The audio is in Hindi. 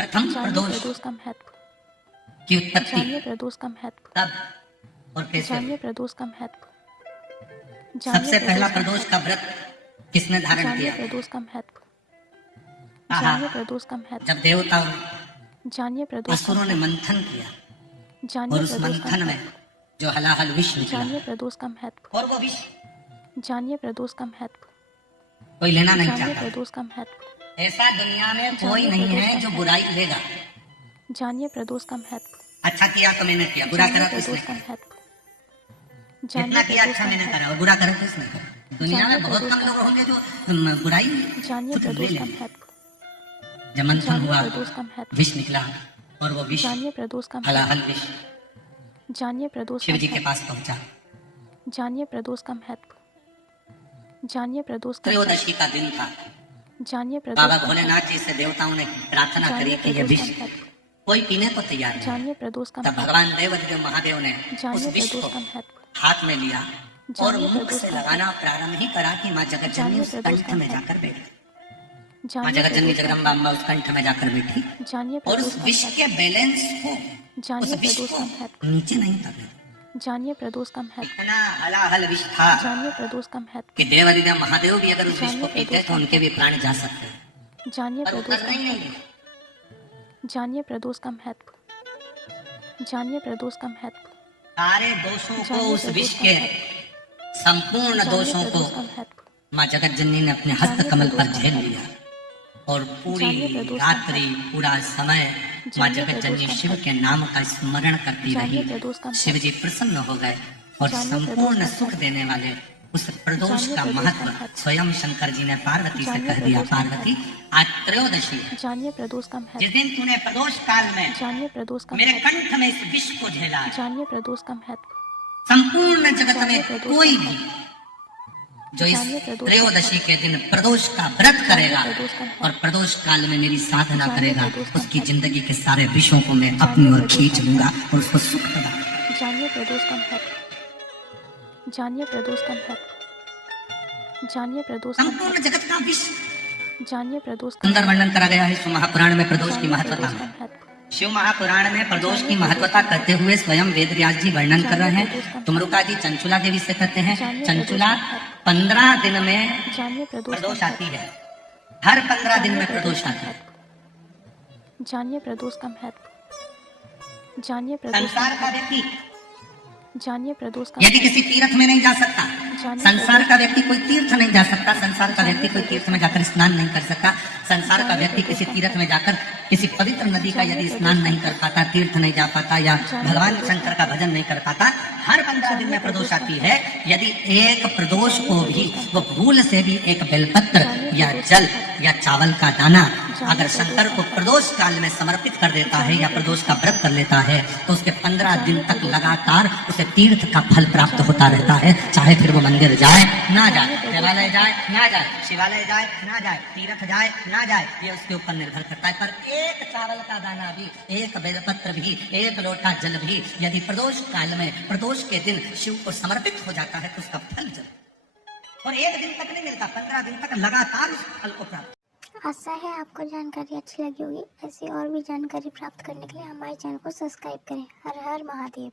प्रथम जानिए प्रदोष प्रदोष का महत्व। की उत्पत्ति जानिए प्रदोष का महत्व। कब और कैसे जानिए हुई? प्रदोष का महत्व। जानिए सबसे पहला प्रदोष का प्रदोष महत्व। का व्रत किसने धारण जानिए किया? प्रदोष का महत्व। कहा जानिए प्रदोष का महत्व। जब देवताओं जानिए प्रदोष का असुरों ने महत्व। मंथन किया जानिए और उस प्रदोष का मंथन में महत्व। जो हलाहल विष निकला जानिए प्रदोष का महत्व। और वो विष जानिए प्रदोष का महत्व। कोई लेना नहीं जानिए चाहता। प्रदोष का महत्व। ऐसा दुनिया में कोई जानिए नहीं प्रदोष है का जो महत्व। बुराई लेगा। जानिए प्रदोष का महत्व। अच्छा किया तो मैंने किया, बुरा जानिए करा तो इसने प्रदोष का किया। महत्व। जितना जानिए किया प्रदोष अच्छा का मैंने महत्व। करा और बुरा करा तो इसने करा। दुनिया जानिए में बहुत प्रदोष कम का लोग होंगे महत्व। जो बुराई जानिए खुद ले प्रदोष का लेंगे। महत्व। जब मंथन जानिए हुआ प्रदोष का महत्व। विष निकला और वो विष जानिए प्रदोष का महत्व। हलाहल विष जानिए प्रदोष का शिव जी के महत्व। पास पहुंचा। जानिए प्रदोष का महत्व। जानिए प्रदोष का महत्व। त्रयोदशी का दिन था। जानिए बाबा प्रदोष का भोलेनाथ महत्व। जी से देवताओं ने प्रार्थना करी जानिए कि ये प्रदोष विष का महत्व। कोई पीने को तैयार नहीं है। जानिए प्रदोष का तब महत्व। भगवान देवाधिदेव महादेव ने उस जानिए विष प्रदोष को का महत्व। हाथ में लिया और जानिए मुख प्रदोष से का लगाना महत्व। प्रारंभ ही करा कि माँ जगत जननी जानिए उस प्रदोष कंठ का में महत्व। जाकर बैठ गई। माँ जानिए जगत जननी प्रदोष का जगदम्बा महत्व। अम्बा उस कंठ में जाकर बैठी जानिए और प्रदोष उस का विष महत्व। के बैलेंस को उस जानिए विष प्रदोष को का महत्व। नीचे नहीं करने। जानिए प्रदोष का महत्व। इतना हलाहल विष था जानिए प्रदोष का महत्व। कि देवाधिदेव महादेव भी अगर उस विष जानिए को पीते प्रदोष तो का उनके भी महत्व। प्राण जा सकते हैं, जानिए पर प्रदोष उतरना का ही नहीं महत्व। है। जानिए प्रदोष का महत्व। जानिए प्रदोष का महत्व। सारे दोषों को जानिए उस प्रदोष विष का के महत्व। संपूर्ण जानिए दोषों को प्रदोष का महत्व। माँ जगत जननी ने अपने हस्त जानिए कमल प्रदोष पर का झेल महत्व। लिया और पूरी जानिए प्रदोष का रात्रि महत्व। पूरा समय माँ जानिए जगत प्रदोष जननी का शिव महत्व। के नाम का स्मरण करती जानिए रही। प्रदोष का शिव महत्व। जी प्रसन्न हो गए और जानिए प्रदोष संपूर्ण का सुख महत्व। देने वाले उस प्रदोष जानिए का प्रदोष का महत्व महत्व। स्वयं शंकर जी ने पार्वती से जानिए कह दिया, प्रदोष का पार्वती महत्व। आज त्रयोदशी है। जानिए प्रदोष का जिस महत्व। दिन तूने प्रदोष काल में जानिए प्रदोष का मेरे महत्व। कंठ में इस विष को झेला है, जानिए प्रदोष का महत्व। संपूर्ण जगत जानिए में प्रदोष कोई का भी महत्व। जो इस जानिए प्रदोष का त्रयोदशी महत्व। के दिन प्रदोष का व्रत जानिए करेगा प्रदोष का महत्व। और प्रदोष काल में मेरी साधना जानिए करेगा, प्रदोष का उसकी महत्व। जिंदगी के सारे विषयों को मैं अपनी जानिए ओर प्रदोष खींच का लूंगा महत्व। और उसको सुख प्रदान करूंगा। जानिए प्रदोष का महत्व। जानिए प्रदोष का महत्व। जानिए प्रदोष का संपूर्ण महत्व। जगत का विष जानिए प्रदोष का सुंदर महत्व। वर्णन करा गया है शिव महापुराण में प्रदोष की जानिए महत्वता प्रदोष का में। महत्व। शिव महापुराण में प्रदोष जानिए की प्रदोष महत्वता का करते महत्व। हुए स्वयं वेद व्यास जी वर्णन कर रहे जानिए हैं। प्रदोष का महत्व। तुमरुका जी चंचुला देवी से कहते हैं जानिए प्रदोष चंचुला का महत्व। 15 दिन में जानिए प्रदोष का प्रदोष आती महत्व। है, हर 15 दिन जानिए में प्रदोष प्रदोष का आती है। महत्व। जानिए प्रदोष का महत्व। जानिए प्रदोष का संसार का महत्व। व्यक्ति जानिए प्रदोष का यदि महत्व। किसी तीर्थ में नहीं जा सकता, जानिए संसार प्रदोष का का व्यक्ति कोई तीर्थ नहीं जा सकता, संसार का व्यक्ति कोई तीर्थ में जाकर स्नान नहीं कर सकता, संसार का जानिए व्यक्ति प्रदोष किसी का तीर्थ में महत्व। जाकर किसी पवित्र नदी का जानिए यदि प्रदोष स्नान का नहीं कर महत्व। पाता, तीर्थ नहीं जा पाता या जानिए भगवान प्रदोष शंकर का का भजन नहीं कर पाता, हर 15 दिन जानिए में प्रदोष प्रदोष का आती महत्व। है। यदि एक प्रदोष जानिए को प्रदोष भी का वो महत्व। भूल से भी एक बेलपत्र जानिए या प्रदोष का जल महत्व। या चावल का दाना जानिए अगर प्रदोष शंकर का को महत्व। प्रदोष काल में समर्पित कर देता है जानिए या प्रदोष प्रदोष का का व्रत कर लेता है तो उसके 15 दिन जानिए तक प्रदोष का लगातार उसे तीर्थ का फल प्राप्त जानिए होता प्रदोष रहता का है, महत्व। चाहे फिर वो मंदिर जाए ना जाए, जानिए प्रदोष देवालय का जाए ना जाए, शिवालय जाए ना जाए, तीर्थ जाए ना जाए, ये उसके ऊपर निर्भर करता है। पर एक चावल का दाना भी, एक बेलपत्र भी, एक लोटा जल भी यदि प्रदोष काल में प्रदोष के दिन शिव को समर्पित हो जाता है तो उसका फल जरूर, और एक दिन तक नहीं मिलता, 15 दिन तक लगातार उस फल को प्राप्त। आशा है आपको जानकारी अच्छी लगी होगी। ऐसी और भी जानकारी प्राप्त करने के लिए हमारे चैनल को सब्सक्राइब करें। हर हर महादेव।